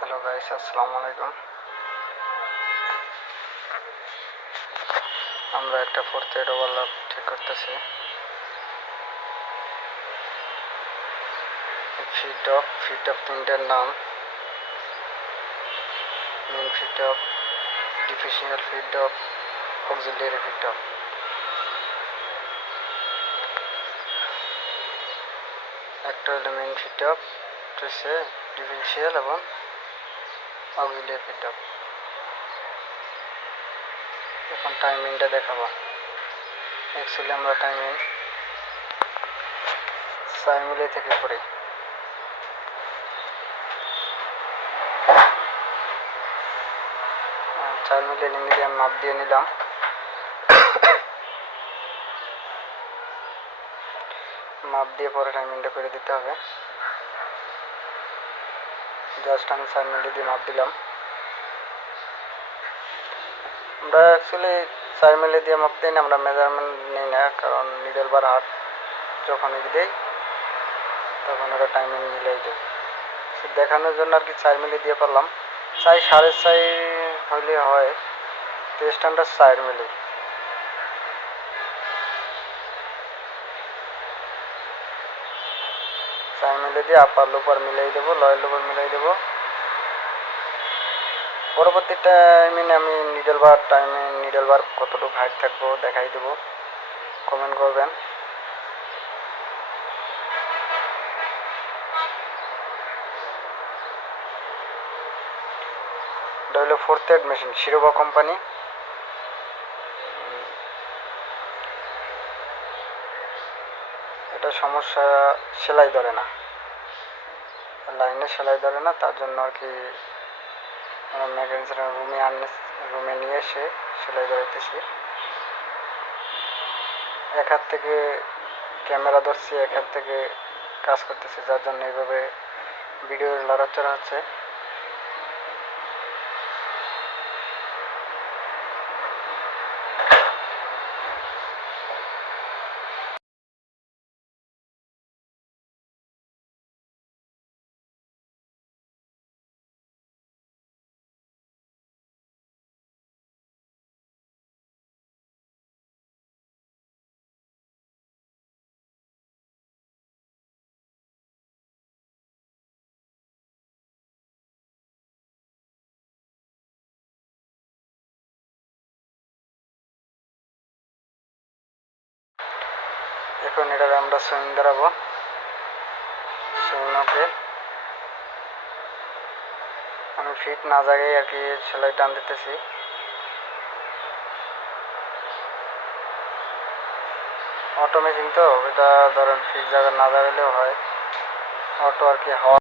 Hello guys, আসসালামু আলাইকুম। আমরা একটা ফোর্থ এড ওভারলক ঠিক করতেছি। ফিট অফ তিনটার নাম: মেন ফিট অফ, ডিফিশিয়াল fit off, auxiliary fit off. একটা হলো মেন ফিট অফ, হচ্ছে ডিফিশিয়াল এবং অক্সিলিয়ারি ফিট অফ। এখন টাইমিংটা দেখাবো। অ্যাকচুয়ালি আমরা টাইমিং 4 মিলি থেকে করি। চার মিলি লিমিটে আমি মাপ দিয়ে নিলাম। মাপ দিয়ে পরে টাইমিংটা করে দিতে হবে। জাস্ট আমি 4 মিলি দিয়ে মাপ দিলাম। আমরা অ্যাকচুয়ালি 4 মিলি দিয়ে মাপ দিই না, আমরা মেজারমেন্ট নিই না, কারণ নিডল বার হাত যখন দিই তখন ওরা টাইমিং মিলাই দেয়। দেখানোর জন্য আর কি 4 মিলি দিয়ে পারলাম। 4.5 হইলে হয়, তো স্ট্যান্ডার্ড 4 মিলি। দিয়ে আপার লোপার মিলাই দেবো, লয়ের লোপার মিলাই দেবো। পরবর্তী টাইমিং আমি নিডল বার কতটুকু হাইট থাকবো দেখাই দেবো, কমেন্ট করবেন। এটা হলো ফোর্থ এড মেশিন, শিরোবা কোম্পানি। এটা সমস্যা, সেলাই ধরে না, লাইনে সেলাই ধরে না, তার জন্য আর কি মেকানিক্স রুমে নিয়ে এসে সেলাই ধরাইতেছি। এক হাত থেকে ক্যামেরা ধরছি, এক হাত থেকে কাজ করতেছি, যার জন্য এইভাবে ভিডিও লড়াচড়া হচ্ছে। এখন এটাকে আমরা সুইং ধরাবো। সুইংকে আমি ফিট না জায়গায় আর কি সেলাই টান দিতেছি। অটো মেশিন তো, এটা ধরেন ফিট জায়গা না দাঁড়ালেও হয়, অটো আর কি হাওয়া